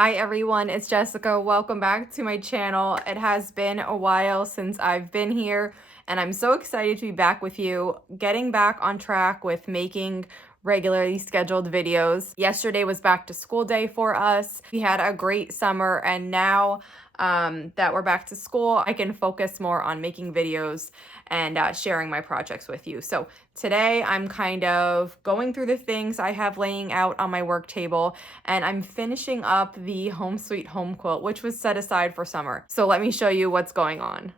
Hi everyone, it's Jessica. Welcome back to my channel. It has been a while since I've been here and I'm so excited to be back with you, getting back on track with making regularly scheduled videos. Yesterday was back to school day for us. We had a great summer and now that we're back to school, I can focus more on making videos and sharing my projects with you. So today I'm kind of going through the things I have laying out on my work table, and I'm finishing up the Home Sweet Home quilt, which was set aside for summer. So let me show you what's going on.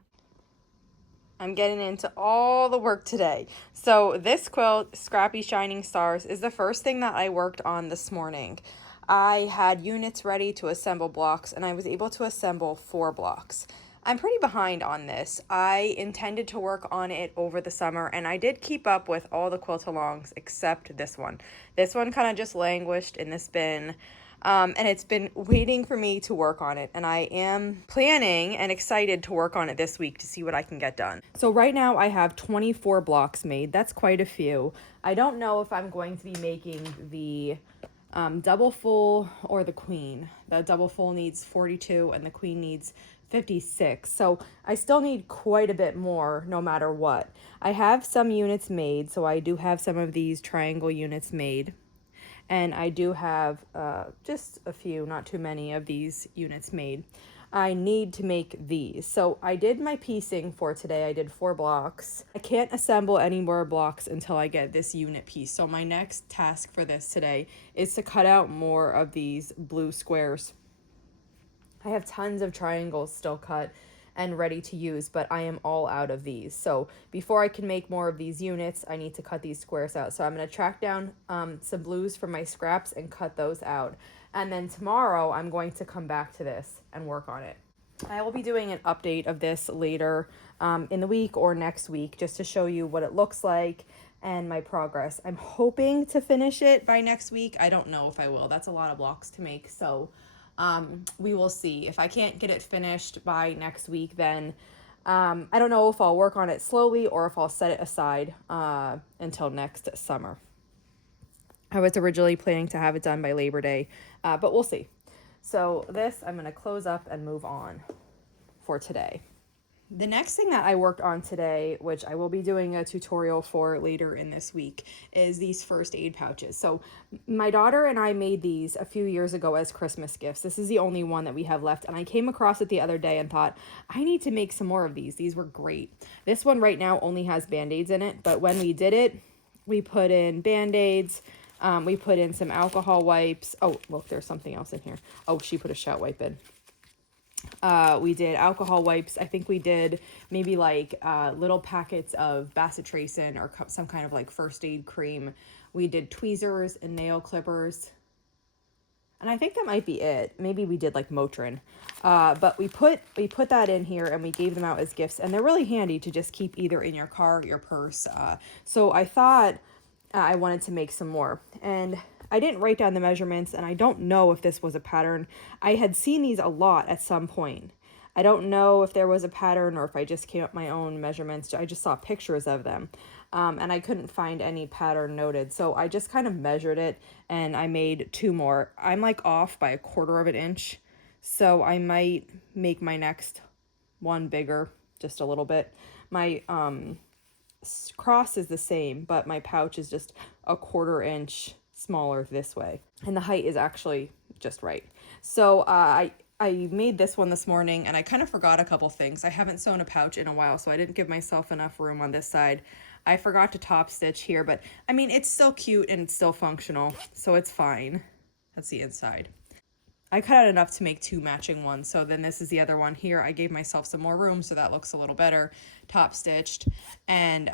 I'm getting into all the work today. So this quilt, Scrappy Shining Stars, is the first thing that I worked on this morning. I had units ready to assemble blocks and I was able to assemble 4 blocks. I'm pretty behind on this. I intended to work on it over the summer and I did keep up with all the quilt-alongs except this one. This one kind of just languished in this bin. And it's been waiting for me to work on it, and I am planning and excited to work on it this week to see what I can get done. So right now I have 24 blocks made. That's quite a few. I don't know if I'm going to be making the double full or the queen. The double full needs 42 and the queen needs 56. So I still need quite a bit more no matter what. I have some units made, so I do have some of these triangle units made. And I do have just a few, not too many of these units made. I need to make these. So I did my piecing for today. I did 4 blocks. I can't assemble any more blocks until I get this unit piece. So my next task for this today is to cut out more of these blue squares. I have tons of triangles still cut and ready to use, but I am all out of these. So before I can make more of these units, I need to cut these squares out. So I'm going to track down some blues from my scraps and cut those out. And then tomorrow I'm going to come back to this and work on it. I will be doing an update of this later in the week or next week just to show you what it looks like and my progress. I'm hoping to finish it by next week. I don't know if I will. That's a lot of blocks to make, so we will see. If I can't get it finished by next week, then I don't know if I'll work on it slowly or if I'll set it aside until next summer. I was originally planning to have it done by Labor Day, but we'll see. So this I'm going to close up and move on for today. The next thing that I worked on today, which I will be doing a tutorial for later in this week, is these first aid pouches. So my daughter and I made these a few years ago as Christmas gifts. This is the only one that we have left, and I came across it the other day and thought, I need to make some more of these. These were great. This one right now only has Band-Aids in it, but when we did it, we put in Band-Aids, we put in some alcohol wipes. Oh, look, there's something else in here. Oh, she put a shout wipe in. We did alcohol wipes. I think we did maybe like little packets of bacitracin or some kind of like first aid cream. We did tweezers and nail clippers. And I think that might be it. Maybe we did like Motrin. But we put that in here and we gave them out as gifts. And they're really handy to just keep either in your car or your purse. So I thought I wanted to make some more. And I didn't write down the measurements, and I don't know if this was a pattern. I had seen these a lot at some point. I don't know if there was a pattern or if I just came up my own measurements. I just saw pictures of them, and I couldn't find any pattern noted. So I just kind of measured it, and I made 2 more. I'm like off by 1/4 of an inch, so I might make my next one bigger just a little bit. My cross is the same, but my pouch is just a 1/4 inch smaller this way, and the height is actually just right. So I made this one this morning, and I kind of forgot a couple things. I haven't sewn a pouch in a while, so I didn't give myself enough room on this side. I forgot to top stitch here, but I mean, it's still cute and it's still functional, so it's fine. That's the inside. I cut out enough to make 2 matching ones, so then this is the other one here. I gave myself some more room, so that looks a little better, top stitched, and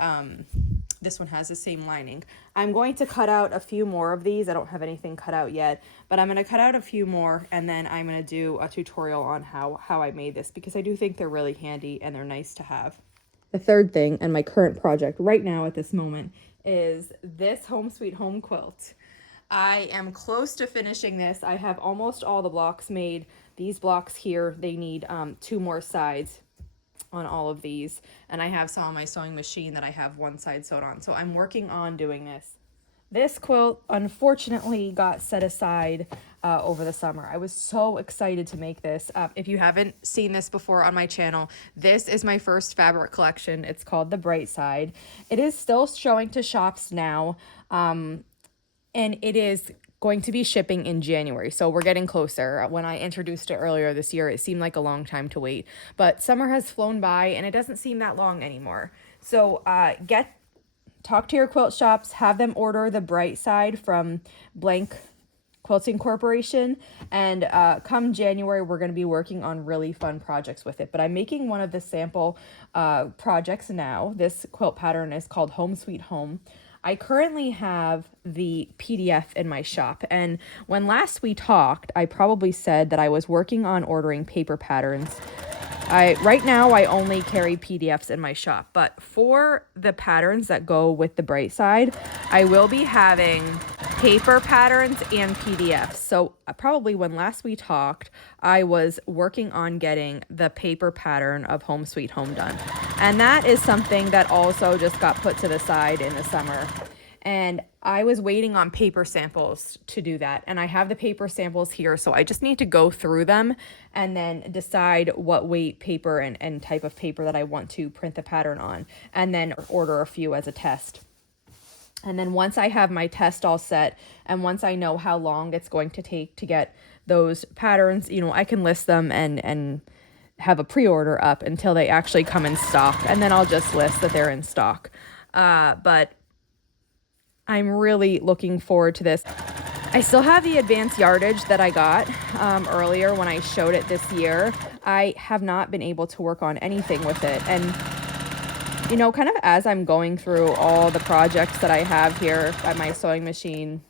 this one has the same lining. I'm going to cut out a few more of these. I don't have anything cut out yet, but I'm going to cut out a few more, and then I'm going to do a tutorial on how I made this, because I do think they're really handy and they're nice to have. The third thing, and my current project right now at this moment, is this Home Sweet Home quilt. I am close to finishing this. I have almost all the blocks made. These blocks here, they need 2 more sides on all of these, and I have some on my sewing machine that I have one side sewed on, so I'm working on doing this. This quilt unfortunately got set aside over the summer. I was so excited to make this. If you haven't seen this before on my channel, this is my first fabric collection. It's called The Bright Side. It is still showing to shops now, and it is going to be shipping in January. So we're getting closer. When I introduced it earlier this year, it seemed like a long time to wait. But summer has flown by and it doesn't seem that long anymore. So talk to your quilt shops, have them order The Bright Side from Blank Quilting Corporation, and come January we're going to be working on really fun projects with it. But I'm making one of the sample projects now. This quilt pattern is called Home Sweet Home. I currently have the PDF in my shop, and when last we talked, I probably said that I was working on ordering paper patterns. Right now I only carry PDFs in my shop, but for the patterns that go with The Bright Side, I will be having paper patterns and PDFs. So probably when last we talked, I was working on getting the paper pattern of Home Sweet Home done. And that is something that also just got put to the side in the summer. And I was waiting on paper samples to do that. And I have the paper samples here, so I just need to go through them and then decide what weight paper and type of paper that I want to print the pattern on, and then order a few as a test. And then once I have my test all set, and once I know how long it's going to take to get those patterns, you know, I can list them and have a pre-order up until they actually come in stock. And then I'll just list that they're in stock. But I'm really looking forward to this. I still have the advanced yardage that I got earlier when I showed it this year. I have not been able to work on anything with it. And, you know, kind of as I'm going through all the projects that I have here at my sewing machine,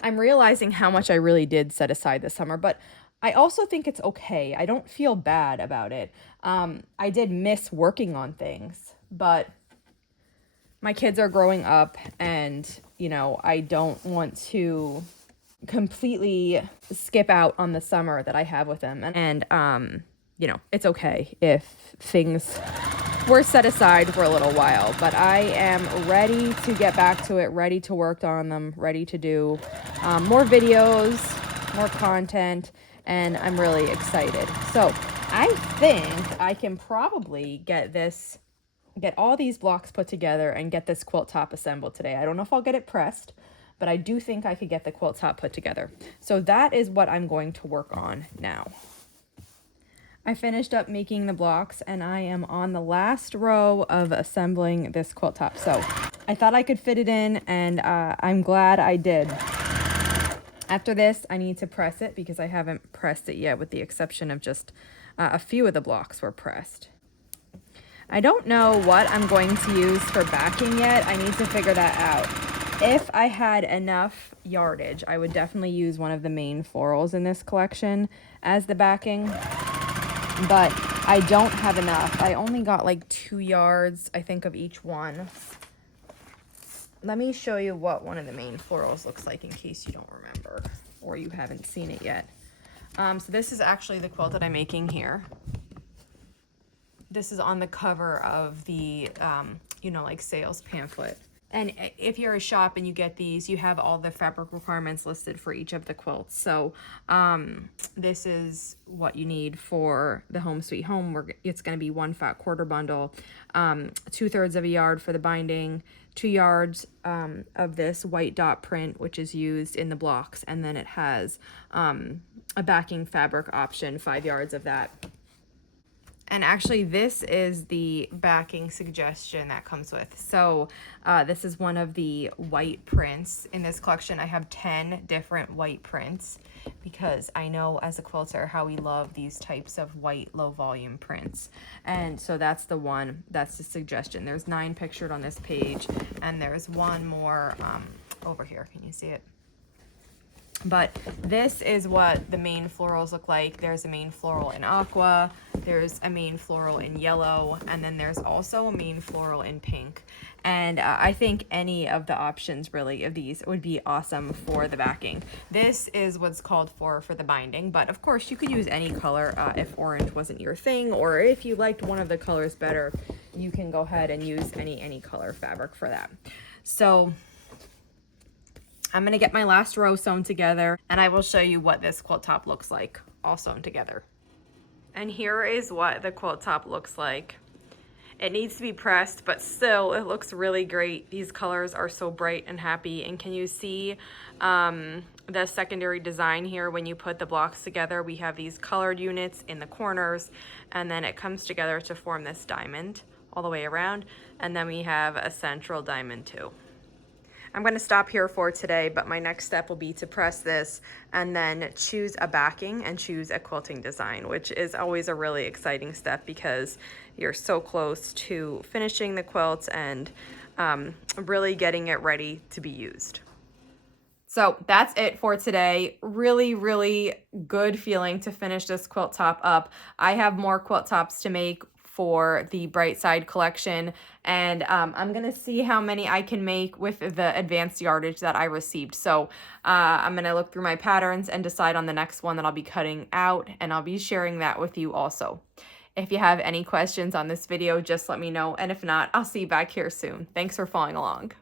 I'm realizing how much I really did set aside this summer. But I also think it's okay. I don't feel bad about it. I did miss working on things, but my kids are growing up, and, you know, I don't want to completely skip out on the summer that I have with them. And, you know, it's okay if things were set aside for a little while, but I am ready to get back to it, ready to work on them, ready to do more videos, more content, and I'm really excited. So I think I can probably get all these blocks put together and get this quilt top assembled today. I don't know if I'll get it pressed, but I do think I could get the quilt top put together. So that is what I'm going to work on now. I finished up making the blocks and I am on the last row of assembling this quilt top. So I thought I could fit it in, and I'm glad I did. After this, I need to press it because I haven't pressed it yet, with the exception of just a few of the blocks were pressed. I don't know what I'm going to use for backing yet. I need to figure that out. If I had enough yardage, I would definitely use one of the main florals in this collection as the backing, but I don't have enough. I only got like 2 yards, I think, of each one. Let me show you what one of the main florals looks like in case you don't remember or you haven't seen it yet. So this is actually the quilt that I'm making here. This is on the cover of the, you know, like sales pamphlet. And if you're a shop and you get these, you have all the fabric requirements listed for each of the quilts. So this is what you need for the Home Sweet Home. It's going to be 1 fat quarter bundle, 2/3 of a yard for the binding, 2 yards of this white dot print, which is used in the blocks. And then it has a backing fabric option, 5 yards of that. And actually, this is the backing suggestion that comes with. So this is one of the white prints. In this collection, I have 10 different white prints because I know as a quilter how we love these types of white low volume prints. And so that's the one, that's the suggestion. There's 9 pictured on this page, and there's one more over here. Can you see it? But this is what the main florals look like. There's a main floral in aqua, there's a main floral in yellow, and then there's also a main floral in pink. And I think any of the options really of these would be awesome for the backing. This is what's called for the binding, but of course you could use any color if orange wasn't your thing, or if you liked one of the colors better, you can go ahead and use any color fabric for that. So I'm gonna get my last row sewn together and I will show you what this quilt top looks like all sewn together. And here is what the quilt top looks like. It needs to be pressed, but still it looks really great. These colors are so bright and happy. And can you see the secondary design here? When you put the blocks together, we have these colored units in the corners, and then it comes together to form this diamond all the way around. And then we have a central diamond too. I'm going to stop here for today, but my next step will be to press this and then choose a backing and choose a quilting design, which is always a really exciting step because you're so close to finishing the quilt and really getting it ready to be used. So that's it for today. Really, really good feeling to finish this quilt top up. I have more quilt tops to make for the Bright Side collection, and I'm gonna see how many I can make with the advanced yardage that I received. So I'm gonna look through my patterns and decide on the next one that I'll be cutting out, and I'll be sharing that with you also. If you have any questions on this video, just let me know, and if not, I'll see you back here soon. Thanks for following along.